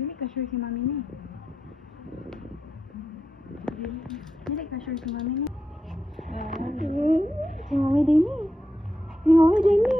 Dili ka sure si mami ni. Dili ka sure si mami ni. Si mami din ni. Si mami din ni.